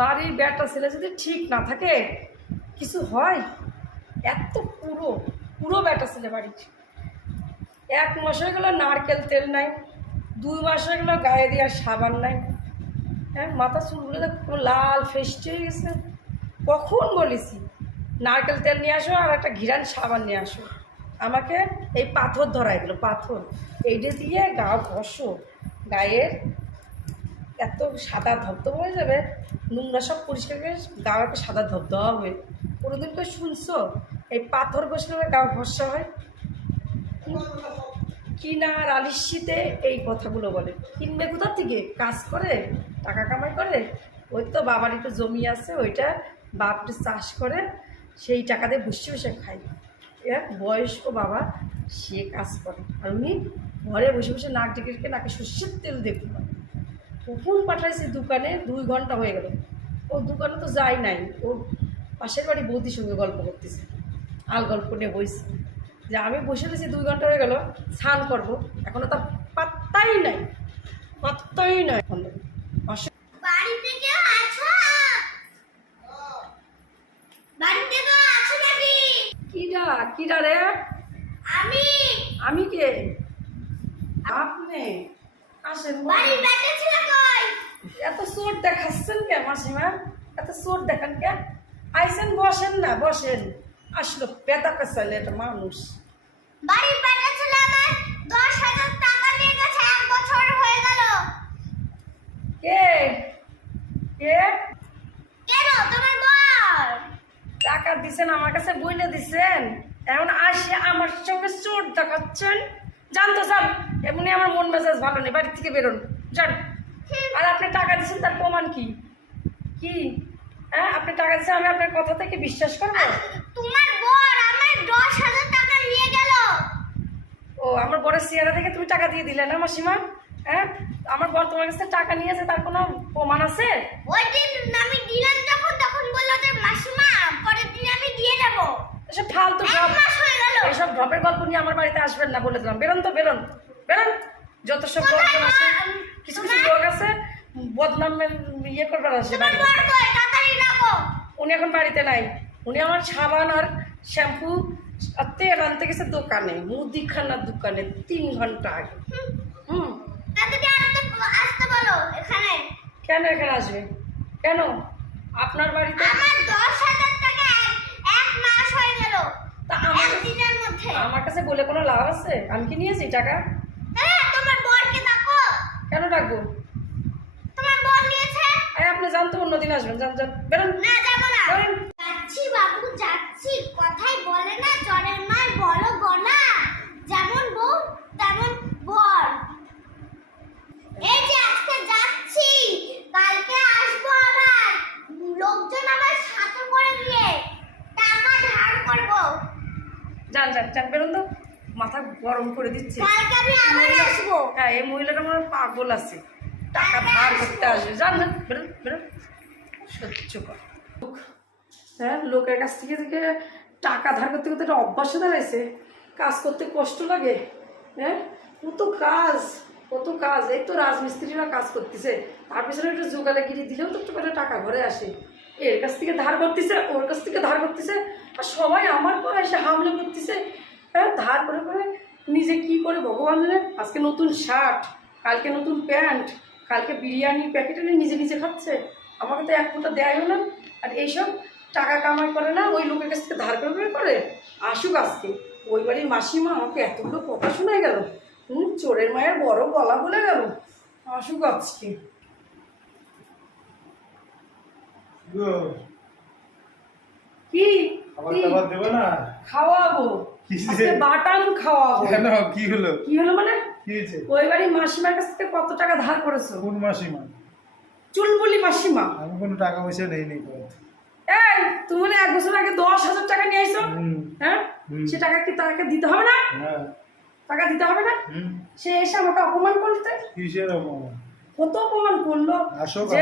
বাড়ির ব্যাটা ছেলে যদি ঠিক না থাকে, কিছু হয়? এত পুরো পুরো ব্যাটা ছেলে বাড়ির এক মাস হয়ে গেলো নারকেল তেল নাই, দুই মাস হয়ে গেলো গায়ে দেওয়ার সাবান নাই। হ্যাঁ মাথা চুলগুলো তো পুরো লাল ফেস্টে হয়ে গেছে। কখন বলেছি, নারকেল তেল নিয়ে আসো আর একটা ঘিরান সাবান নিয়ে আসো। আমাকে এই পাথর ধরাই দিল, পাথর। এইটা দিয়ে গা ঘষো, গায়ের এত সাদা ধবধব হয়ে যাবে, নোংরা সব পরিষ্কার করে গা একটা সাদা ধবধব হবে। কোনোদিন করে শুনছো? এই পাথর ঘষলে গা ভরসা হয়। কিনার আলিশিতে এই কথাগুলো বলে। কিনবে কোথা থেকে? কাজ করে, টাকা কামাই করে? ওই তো বাবার একটু জমি আছে, ওইটা বাপ একটু চাষ করে, সেই টাকা দিয়ে বসে বসে খাই এক বয়স্ক বাবা, সে কাজ করে। আর উনি ঘরে বসে বসে নাক ডেকে নাকে সর্ষের তেল দেখতে কখন পাঠাইছে দোকানে দুই ঘণ্টা হয়ে গেল। ও দোকানে তো যাই নাই। ও পাশের বাড়ি বৌদির সঙ্গে গল্প করতেছে। আল গল্প নিয়ে বইছে। যে আমি বসে রয়েছি দুই ঘণ্টা হয়ে গেল স্নান করব। এখনও তার পাত্তাই নাই। পাত্তাই নাই। এখনও। রে? আমি। আমি কে? আপনি আসেন বাড়ির ব্যাটা ছিল কই? এত চোর দেখাচ্ছেন কে মাসিমা? এত চোর দেখান কে আইসেন বসেন না বসেন। আসলো পেতা পেছালে একটা মানুষ। বাড়ির ব্যাটা ছিল আমার দশ হাজার টাকা নিয়ে গেছে এক বছর হয়ে গেল। কে? কে? কেন? তোমার বর? টাকা দিছেন আমার কাছে বইলে দিছেন। এখন আসে আমার সঙ্গে চোর দেখাচ্ছেন। জান তো যান। এমনি আমার মন মেজাজ ভালো নেই বাড়ি থেকে বেরোন। যান। আর আপনি টাকা দিচ্ছেন তার প্রমাণ কি? কি? হ্যাঁ আপনি টাকা দিচ্ছেন আমি আপনার কথা থেকে বিশ্বাস করব? তোমার বর আমার দশ হাজার টাকা নিয়ে গেল। ও আমার বড়ের চেয়ারা থেকে তুমি টাকা দিয়ে দিলে না মাসিমা? হ্যাঁ আমার বর তোমার কাছে টাকা নিয়েছে তার কোনো প্রমাণ আছে? ওই দিন আমি দিলাম যখন তখন বলল যে মাসিমা পরের দিন আমি দিয়ে দেবো এসব ফালতু এক সব মাস গেল। ঢপের গল্প নিয়ে আমার বাড়িতে আসবেন না বলে দিলাম। বেরোন তো বেরোন বেরোন। যত সব লোকজন আছে কিছু কিছু লোক আছে বদনামের ইয়ে করবার আসে উনি এখন বাড়িতে নাই। উনি আমার সাবান আর শ্যাম্পু আর তেল আনতে গেছে দোকানে মুদিখানার দোকানে তিন ঘণ্টা আগে। হুম। কেন এখানে আসবে? কেন? আপনার বাড়িতে? আমার দশ হাজার টাকা এক- এক মাস হয়ে গেল তা আমার একদিনের মধ্যে আমার কাছে বলে কোনো লাভ আছে? আমি কি নিয়েছি টাকা? হ্যাঁ তোমার বরকে দেখো কেন ডাকবো? তোমার বর নিয়েছে? আরে আপনি যান তো অন্যদিন আসবেন যান যান। বেরোন। না যাব না। যাচ্ছি বাবু যাচ্ছি। কথাই বলে না চরের মার বলো গলা। যেমন বউ তেমন বর। এই যে আজকে যাচ্ছি কালকে আসব আবার লোকজন আবার সাথে করে নিয়ে টাকা ধার করব যান যান যান বেরোন তো মাথা গরম করে দিচ্ছে। হ্যাঁ এই মহিলাটা আমার পাগল আছে। টাকা ধার করতে আসবে। যান বেরোন বেরোন সহ্য কর। লোক, হ্যাঁ লোকের কাছ থেকে থেকে টাকা ধার করতে করতে একটা অভ্যাসে দাঁড়াইছে। কাজ করতে কষ্ট লাগে। হ্যাঁ কত কাজ কত কাজ। এই তো রাজমিস্ত্রিরা কাজ করতেছে। তার পিছনে একটু জোগালে গিরি দিলেও তো একটু করে টাকা ঘরে আসে। এর কাছ থেকে ধার করতেছে ওর কাছ থেকে ধার করতেছে। আর সবাই আমার পর এসে হামলে করতেছে। হ্যাঁ ধার করে করে নিজে কি করে ভগবান জানে? আজকে নতুন শার্ট কালকে নতুন প্যান্ট কালকে বিরিয়ানির প্যাকেট এনে নিজে নিজে খাচ্ছে। আমাকে তো এক ফুটা দেয়ও না। আর এইসব টাকা কামাই করে না ওই লোকের কাছ থেকে ধার করে করে? আসুক আজকে। ওই বাড়ির মাসিমা আমাকে এতগুলো কথা শোনায় গেল। হুম চোরের মায়ের বড় গলা বলে গেল। আসুক আজকে। কি? খাওয়াবো। বাটাম খাওয়াবো। কেন? কি হলো? কি হলো মানে? কি হয়েছে? ওই বাড়ির মাসিমার কাছ থেকে কত টাকা ধার করেছ? কোন মাসিমা? চুলবুলি মাসিমা। আমি কোনো টাকা পয়সা নেই নি এই তুমি বলে এক বছর আগে দশ হাজার টাকা নিয়ে আইছো হ্যাঁ? সে টাকা কি তাকে দিতে হবে না? হ্যাঁ। টাকা দিতে হবে না? সে এসে আমাকে অপমান করতে? কিসের অপমান? কত অপমান করল যে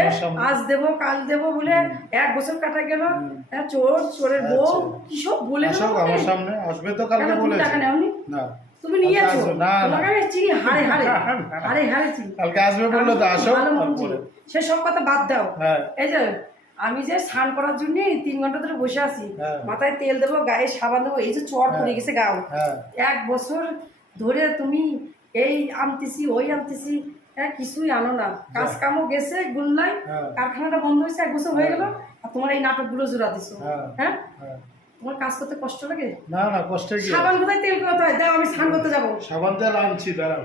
আজ দেবো কাল দেবো বলে এক বছর কাটা গেল। হ্যাঁ চোর চোরের বউ আচ্ছা। কি সব বলে? আমার সামনে। আসবে তো কালকে বলেছে। টাকা নেওনি? না। তুমি। তোমাকে আমি চিনি। হারে হারে। হারে হারে চিনি। কালকে আসবে বলল তো আসো। সে সব কথা বাদ দাও। হ্যাঁ। এই যে আমি যে স্নান করার জন্য তিন ঘণ্টা ধরে বসে আছি হ্যাঁ। মাথায় তেল দেবো গায়ে সাবান দেবো এই যে চর পড়ে গেছে গাও। এক বছর ধরে তুমি এই আনতেছি ওই আনতেছি হ্যাঁ কিছুই আনো না। কাজ কামও গেছে গুল্লাই হ্যাঁ। কারখানাটা বন্ধ হয়েছে এক বছর হয়ে গেল আর তোমার এই নাটকগুলো জোড়া দিছো। হ্যাঁ। হ্যাঁ? হ্যাঁ। তোমার কাজ করতে কষ্ট লাগে? না না কষ্টে কি? সাবান কোথায়? তেল কোথায়? দাও আমি স্নান করতে যাব। সাবান তেল আনছি দাঁড়াও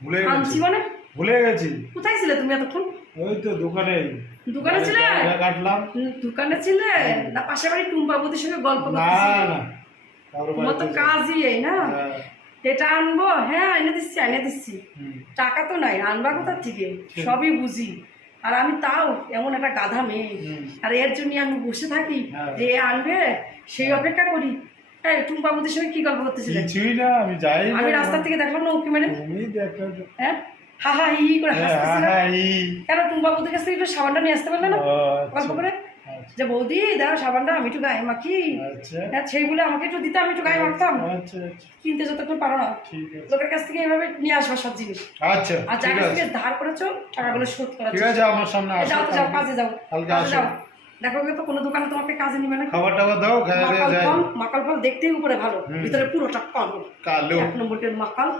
ভুলে আনছি মানে? ভুলে গেছি। কোথায় ছিলে তুমি এতক্ষণ? ওই তো দোকানে। দোকানে ছিলে? কাটলাম। দোকানে ছিলে? না পাশের বাড়ি টুম্পা বৌদির সঙ্গে গল্প না করতেছিলে? না কারও তোমার তো কাজই এই না? হ্যাঁ, এটা আনব? হ্যাঁ এনে দিচ্ছি এনে দিচ্ছি। টাকা তো নাই আনবা কোথা থেকে? সবই বুঝি। আর আমি তাও এমন একটা গাধা মেয়ে। আর এর জন্য আমি বসে থাকি হ্যাঁ। যে আনবে সেই অপেক্ষা করি। এই টুম্পা বৌদির সঙ্গে কি গল্প করতেছিলে? কিছুই না আমি যাই না। আমি রাস্তা থেকে দেখলাম না ওকে মানে। হ্যাঁ? হা হা হি করে হ্যাঁ, হাসতেছিল। হ্যাঁ, কেন টুম্পা বৌদির কাছ থেকে একটু সাবানটা নিয়ে আসতে পারলে না? গল্প আচ্ছা। করে? আচ্ছা, যে বৌদি দাও সাবানটা আমি একটু গায়ে মাখি। আচ্ছা। হ্যাঁ সেইগুলো আমাকে একটু দিতে আমি একটু গায়ে মাখতাম। আচ্ছা আচ্ছা। কিনতে যতক্ষণ পারো না। লোকের কাছ থেকে এভাবে নিয়ে আসবা সব জিনিস। আচ্ছা আর যার কাছ থেকে ধার করেছ টাকাগুলো শোধ করার ঠিক আছে আমার সামনে যাও তো যাও কাজে যাও দেখো তো কোনো দোকানে তোমাকে কাজে নিবে না। খাবার টাবার দাও মাকাল ফল মাকাল ফল দেখতেই উপরে ভালো। ভিতরে পুরোটা কালো কালো। এক নম্বরের মাকাল